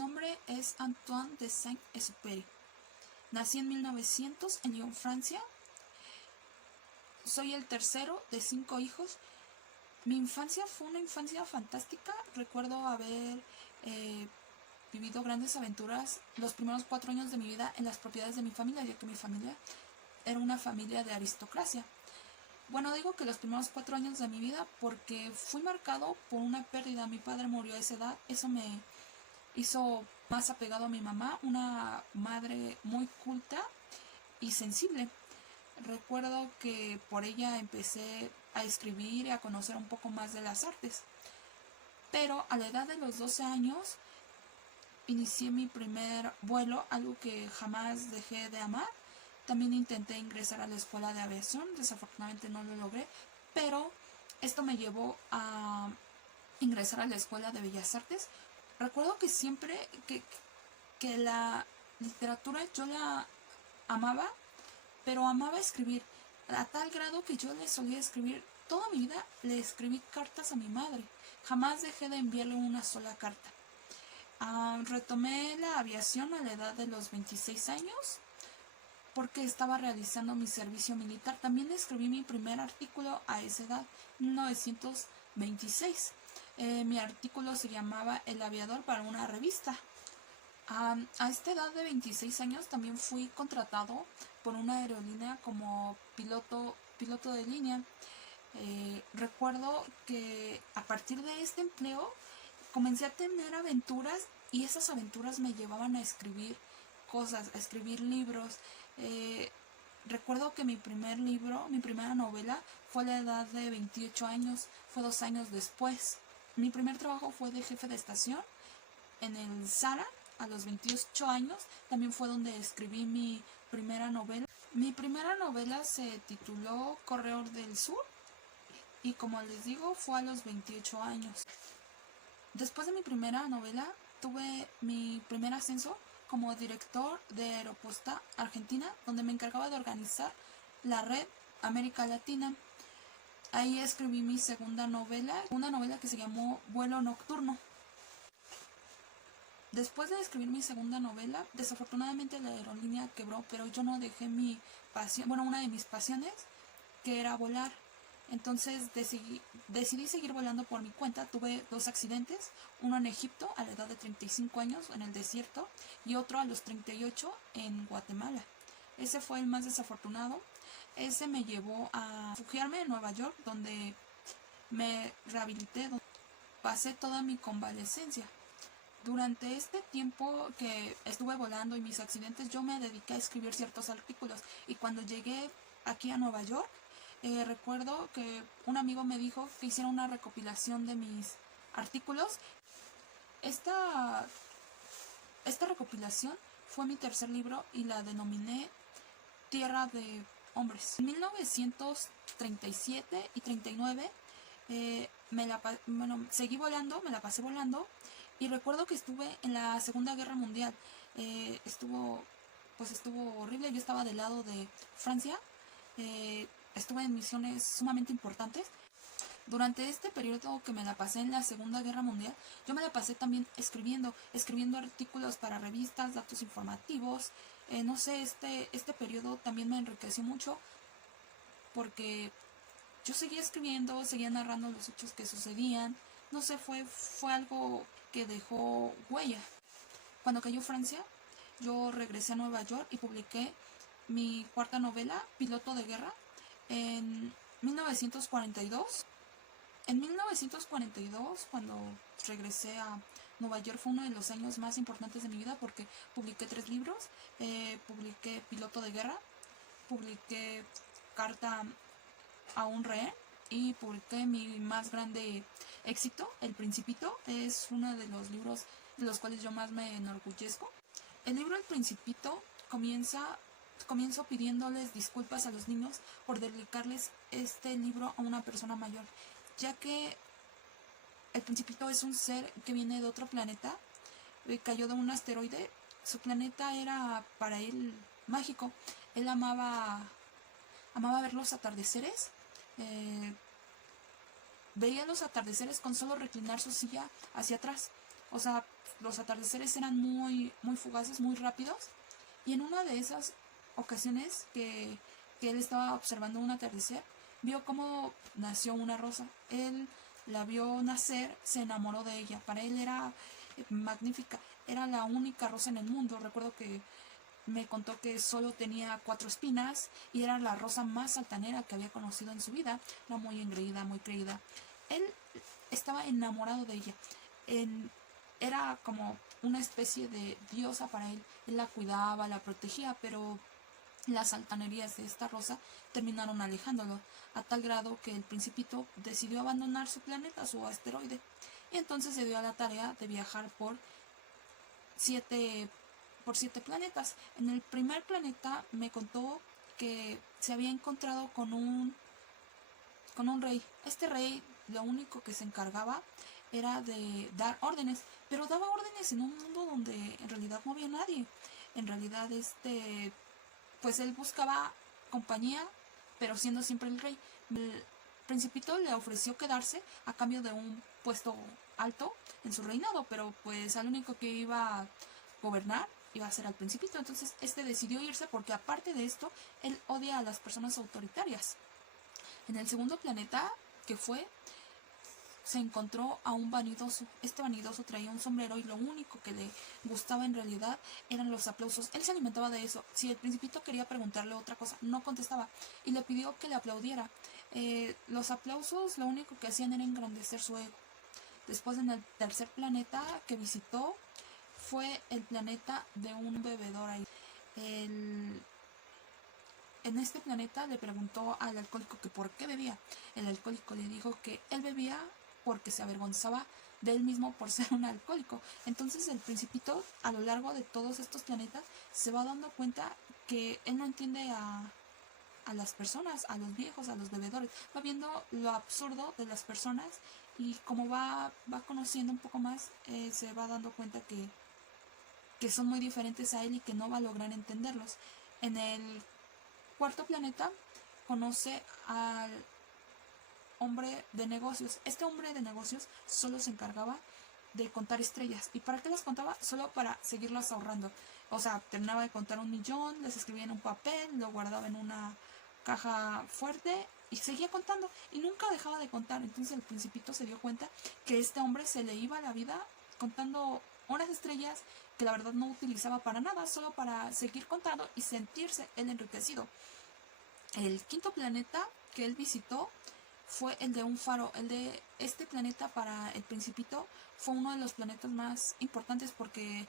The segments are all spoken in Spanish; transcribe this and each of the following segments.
nombre es Antoine de Saint-Exupéry. Nací en 1900 en Lyon, Francia. Soy el tercero de 5 hijos. Mi infancia fue una infancia fantástica. Recuerdo haber vivido grandes aventuras los primeros 4 años de mi vida en las propiedades de mi familia, ya que mi familia era una familia de aristocracia. Bueno, digo que los primeros 4 años de mi vida porque fui marcado por una pérdida. Mi padre murió a esa edad. Eso me hizo más apegado a mi mamá, una madre muy culta y sensible. Recuerdo que por ella empecé a escribir y a conocer un poco más de las artes. Pero a la edad de los 12 años inicié mi primer vuelo, algo que jamás dejé de amar. También intenté ingresar a la escuela de aviación, desafortunadamente no lo logré, pero esto me llevó a ingresar a la escuela de Bellas Artes. Recuerdo que siempre que la literatura yo la amaba, pero amaba escribir, a tal grado que yo le solía escribir, toda mi vida le escribí cartas a mi madre, jamás dejé de enviarle una sola carta. Retomé la aviación a la edad de los 26 años, porque estaba realizando mi servicio militar. También escribí mi primer artículo a esa edad, 1926. Mi artículo se llamaba El aviador para una revista. A esta edad de 26 años también fui contratado por una aerolínea como piloto de línea. Recuerdo que a partir de este empleo comencé a tener aventuras y esas aventuras me llevaban a escribir cosas, a escribir libros. Recuerdo que mi primer libro, mi primera novela, fue a la edad de 28 años, fue 2 años después. Mi primer trabajo fue de jefe de estación en el Zara a los 28 años. También fue donde escribí mi primera novela. Mi primera novela se tituló Correo del Sur y, como les digo, fue a los 28 años. Después de mi primera novela tuve mi primer ascenso como director de Aeroposta Argentina, donde me encargaba de organizar la red América Latina. Ahí escribí mi segunda novela, una novela que se llamó Vuelo Nocturno. Después de escribir mi segunda novela, desafortunadamente la aerolínea quebró, pero yo no dejé mi pasión, bueno, una de mis pasiones, que era volar. Entonces decidí seguir volando por mi cuenta. Tuve 2 accidentes, uno en Egipto a la edad de 35 años en el desierto y otro a los 38 en Guatemala. Ese fue el más desafortunado. Ese me llevó a refugiarme en Nueva York, donde me rehabilité, donde pasé toda mi convalecencia. Durante este tiempo que estuve volando y mis accidentes, yo me dediqué a escribir ciertos artículos. Y cuando llegué aquí a Nueva York, recuerdo que un amigo me dijo que hiciera una recopilación de mis artículos. Esta recopilación fue mi tercer libro y la denominé Tierra de Hombres. En 1937 y 39 seguí volando, me la pasé volando, y recuerdo que estuve en la Segunda Guerra Mundial. Estuvo horrible. Yo estaba del lado de Francia. Estuve en misiones sumamente importantes. Durante este periodo que me la pasé en la Segunda Guerra Mundial, yo me la pasé también escribiendo artículos para revistas, datos informativos. No sé, este periodo también me enriqueció mucho porque yo seguía escribiendo, seguía narrando los hechos que sucedían. No sé, fue algo que dejó huella. Cuando cayó Francia, yo regresé a Nueva York y publiqué mi cuarta novela, Piloto de Guerra, en 1942. En 1942, cuando regresé a Nueva York, fue uno de los años más importantes de mi vida porque publiqué 3 libros. Publiqué Piloto de Guerra, publiqué Carta a un rehén y publiqué mi más grande éxito, El Principito. Es uno de los libros de los cuales yo más me enorgullezco. El libro El Principito comienzo pidiéndoles disculpas a los niños por dedicarles este libro a una persona mayor, ya que el Principito es un ser que viene de otro planeta, cayó de un asteroide. Su planeta era para él mágico. Él amaba ver los atardeceres. Veía los atardeceres con solo reclinar su silla hacia atrás. O sea, los atardeceres eran muy fugaces, muy rápidos. Y en una de esas ocasiones que él estaba observando un atardecer, vio cómo nació una rosa. Él la vio nacer, se enamoró de ella. Para él era magnífica, era la única rosa en el mundo. Recuerdo que me contó que solo tenía 4 espinas y era la rosa más altanera que había conocido en su vida. Era muy engreída, muy creída. Él estaba enamorado de ella. Era como una especie de diosa para él. Él la cuidaba, la protegía, pero las altanerías de esta rosa terminaron alejándolo, a tal grado que el principito decidió abandonar su planeta, su asteroide, y entonces se dio a la tarea de viajar por 7 planetas. En el primer planeta me contó que se había encontrado con un rey. Este rey lo único que se encargaba era de dar órdenes, pero daba órdenes en un mundo donde en realidad no había nadie. En realidad pues él buscaba compañía, pero siendo siempre el rey. El principito le ofreció quedarse a cambio de un puesto alto en su reinado, pero pues al único que iba a gobernar iba a ser al principito. Entonces este decidió irse porque aparte de esto, él odia a las personas autoritarias. En el segundo planeta que fue, se encontró a un vanidoso. Este vanidoso traía un sombrero y lo único que le gustaba en realidad eran los aplausos. Él se alimentaba de eso. Si el principito quería preguntarle otra cosa, no contestaba y le pidió que le aplaudiera. Los aplausos lo único que hacían era engrandecer su ego. Después, en el tercer planeta que visitó, fue el planeta de un bebedor ahí. En este planeta le preguntó al alcohólico que por qué bebía. El alcohólico le dijo que él bebía porque se avergonzaba de él mismo por ser un alcohólico. Entonces el principito, a lo largo de todos estos planetas, se va dando cuenta que él no entiende a las personas, a los viejos, a los bebedores. Va viendo lo absurdo de las personas y como va conociendo un poco más, se va dando cuenta que son muy diferentes a él y que no va a lograr entenderlos. En el cuarto planeta conoce al hombre de negocios. Este hombre de negocios solo se encargaba de contar estrellas. ¿Y para qué las contaba? Solo para seguirlas ahorrando. O sea, terminaba de contar 1.000.000, las escribía en un papel, lo guardaba en una caja fuerte y seguía contando. Y nunca dejaba de contar. Entonces el principito se dio cuenta que este hombre se le iba la vida contando unas estrellas que la verdad no utilizaba para nada, solo para seguir contando y sentirse él enriquecido. El quinto planeta que él visitó fue el de un faro. El de este planeta para el principito fue uno de los planetas más importantes porque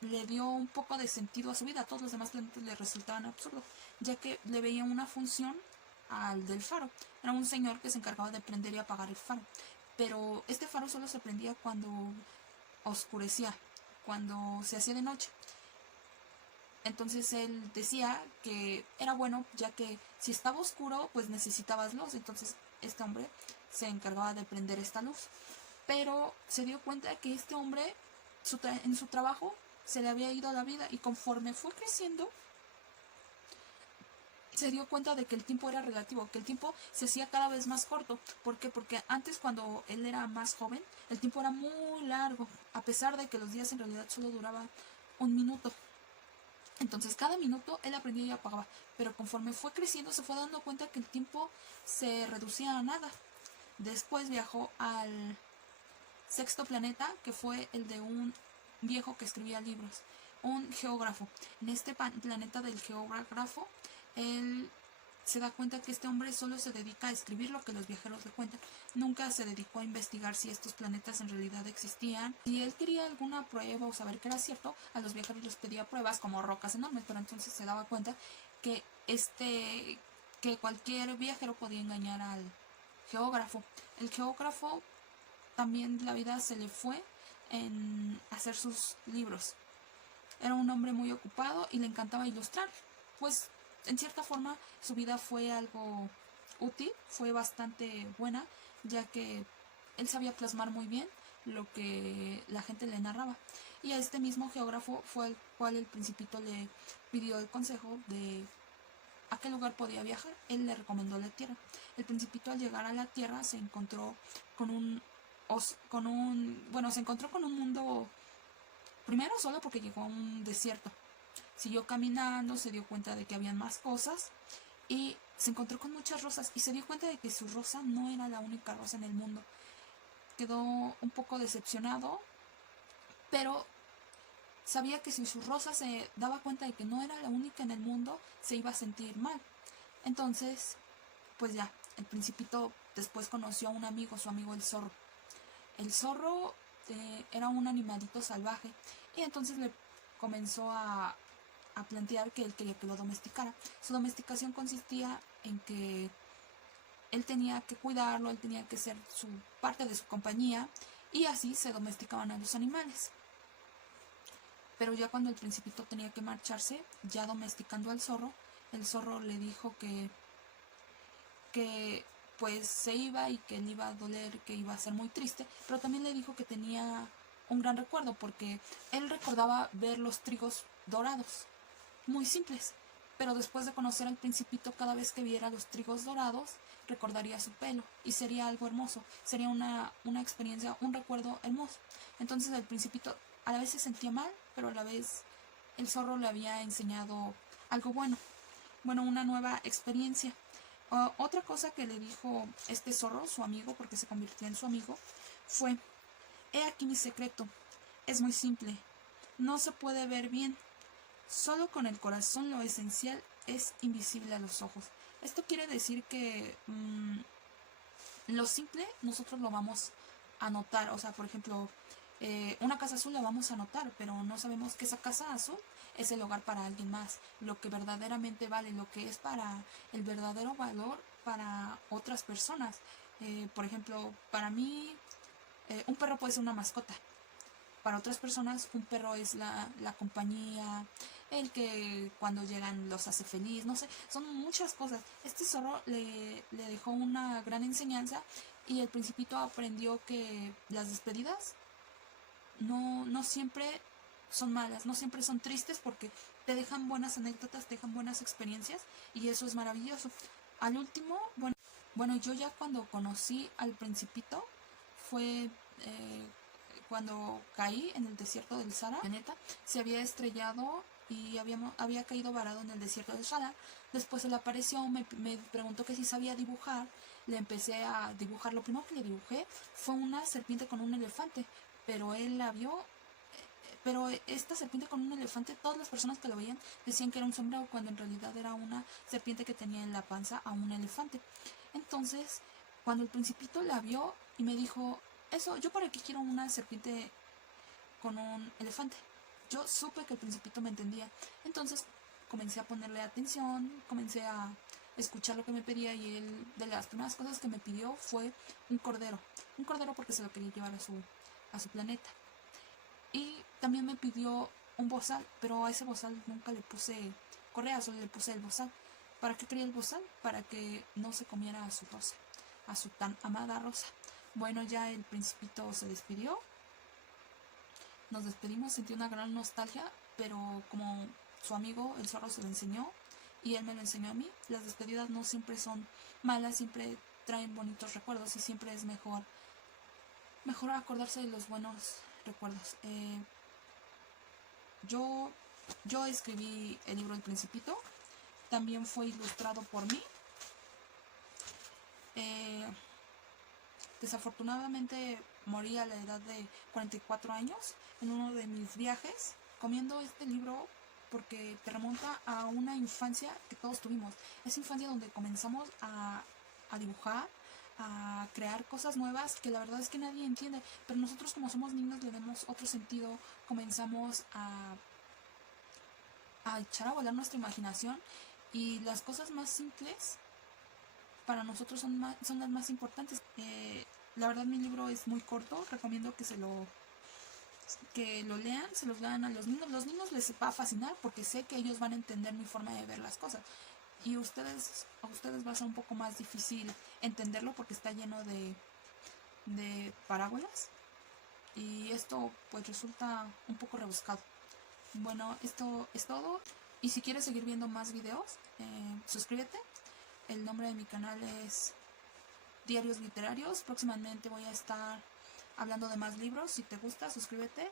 le dio un poco de sentido a su vida. A todos los demás planetas le resultaban absurdos, ya que le veía una función al del faro. Era un señor que se encargaba de prender y apagar el faro, pero este faro solo se prendía cuando oscurecía, cuando se hacía de noche. Entonces él decía que era bueno, ya que si estaba oscuro, pues necesitabas luz. Entonces este hombre se encargaba de prender esta luz. Pero se dio cuenta que este hombre, en su trabajo, se le había ido la vida. Y conforme fue creciendo, se dio cuenta de que el tiempo era relativo, que el tiempo se hacía cada vez más corto. ¿Por qué? Porque antes, cuando él era más joven, el tiempo era muy largo, a pesar de que los días en realidad solo duraban 1 minuto. Entonces cada minuto él aprendía y apagaba, pero conforme fue creciendo se fue dando cuenta que el tiempo se reducía a nada. Después viajó al sexto planeta, que fue el de un viejo que escribía libros, un geógrafo. En este planeta del geógrafo, él se da cuenta que este hombre solo se dedica a escribir lo que los viajeros le cuentan. Nunca se dedicó a investigar si estos planetas en realidad existían. Si él quería alguna prueba o saber que era cierto, a los viajeros les pedía pruebas como rocas enormes, pero entonces se daba cuenta que que cualquier viajero podía engañar al geógrafo. El geógrafo también la vida se le fue en hacer sus libros. Era un hombre muy ocupado y le encantaba ilustrar. Pues en cierta forma su vida fue algo útil, fue bastante buena, ya que él sabía plasmar muy bien lo que la gente le narraba. Y a este mismo geógrafo fue al cual el principito le pidió el consejo de a qué lugar podía viajar. Él le recomendó la Tierra. El principito, al llegar a la Tierra, se encontró con un bueno, se encontró con un mundo, primero solo porque llegó a un desierto. Siguió caminando, se dio cuenta de que habían más cosas y se encontró con muchas rosas y se dio cuenta de que su rosa no era la única rosa en el mundo. Quedó un poco decepcionado, pero sabía que si su rosa se daba cuenta de que no era la única en el mundo, se iba a sentir mal. Entonces, pues ya, el principito después conoció a un amigo, su amigo el zorro. El zorro era un animalito salvaje y entonces le comenzó a plantear que él quería que lo domesticara. Su domesticación consistía en que él tenía que cuidarlo, él tenía que ser parte de su compañía y así se domesticaban a los animales. Pero ya cuando el principito tenía que marcharse, ya domesticando al zorro, el zorro le dijo que pues se iba y que le iba a doler, que iba a ser muy triste, pero también le dijo que tenía un gran recuerdo porque él recordaba ver los trigos dorados, muy simples, pero después de conocer al principito, cada vez que viera los trigos dorados, recordaría su pelo y sería algo hermoso, sería una experiencia, un recuerdo hermoso. Entonces el principito a la vez se sentía mal, pero a la vez el zorro le había enseñado algo bueno, una nueva experiencia. Otra cosa que le dijo este zorro, su amigo, porque se convirtió en su amigo, fue: he aquí mi secreto, es muy simple, no se puede ver bien, solo con el corazón lo esencial es invisible a los ojos. Esto quiere decir que lo simple nosotros lo vamos a notar, o sea, por ejemplo, una casa azul la vamos a notar, pero no sabemos que esa casa azul es el hogar para alguien más, lo que verdaderamente vale, lo que es para el verdadero valor para otras personas. Por ejemplo, para mí, un perro puede ser una mascota. Para otras personas, un perro es la compañía, el que cuando llegan los hace feliz, no sé, son muchas cosas. Este zorro le dejó una gran enseñanza y el principito aprendió que las despedidas no siempre son malas, no siempre son tristes porque te dejan buenas anécdotas, te dejan buenas experiencias y eso es maravilloso. Al último, bueno, yo ya cuando conocí al principito fue cuando caí en el desierto del Sahara. La neta se había estrellado y había caído varado en el desierto del Sahara. Después él apareció, me preguntó que si sabía dibujar. Le empecé a dibujar. Lo primero que le dibujé fue una serpiente con un elefante, pero él la vio. Pero esta serpiente con un elefante, todas las personas que lo veían decían que era un sombrero, cuando en realidad era una serpiente que tenía en la panza a un elefante. Entonces, cuando el principito la vio y me dijo: eso, ¿yo para qué quiero una serpiente con un elefante? Yo supe que el principito me entendía. Entonces comencé a ponerle atención, comencé a escuchar lo que me pedía y él, de las primeras cosas que me pidió fue un cordero. Un cordero porque se lo quería llevar a su planeta. Y también me pidió un bozal, pero a ese bozal nunca le puse correa, solo le puse el bozal. ¿Para qué quería el bozal? Para que no se comiera a su rosa, a su tan amada rosa. Bueno, ya el principito se despidió. Nos despedimos, sentí una gran nostalgia, pero como su amigo, el zorro, se lo enseñó y él me lo enseñó a mí, las despedidas no siempre son malas, siempre traen bonitos recuerdos y siempre es mejor acordarse de los buenos recuerdos. Yo escribí el libro El Principito, también fue ilustrado por mí. Desafortunadamente morí a la edad de 44 años en uno de mis viajes comiendo este libro porque te remonta a una infancia que todos tuvimos. Esa infancia donde comenzamos a dibujar, a crear cosas nuevas que la verdad es que nadie entiende, pero nosotros como somos niños le damos otro sentido, comenzamos a echar a volar nuestra imaginación y las cosas más simples para nosotros son las más importantes. La verdad mi libro es muy corto, recomiendo que lo lean, se los lean a los niños. Los niños les va a fascinar porque sé que ellos van a entender mi forma de ver las cosas. Y a ustedes va a ser un poco más difícil entenderlo porque está lleno de parábolas. Y esto pues resulta un poco rebuscado. Bueno, esto es todo. Y si quieres seguir viendo más videos, suscríbete. El nombre de mi canal es Diarios Literarios. Próximamente voy a estar hablando de más libros. Si te gusta, suscríbete.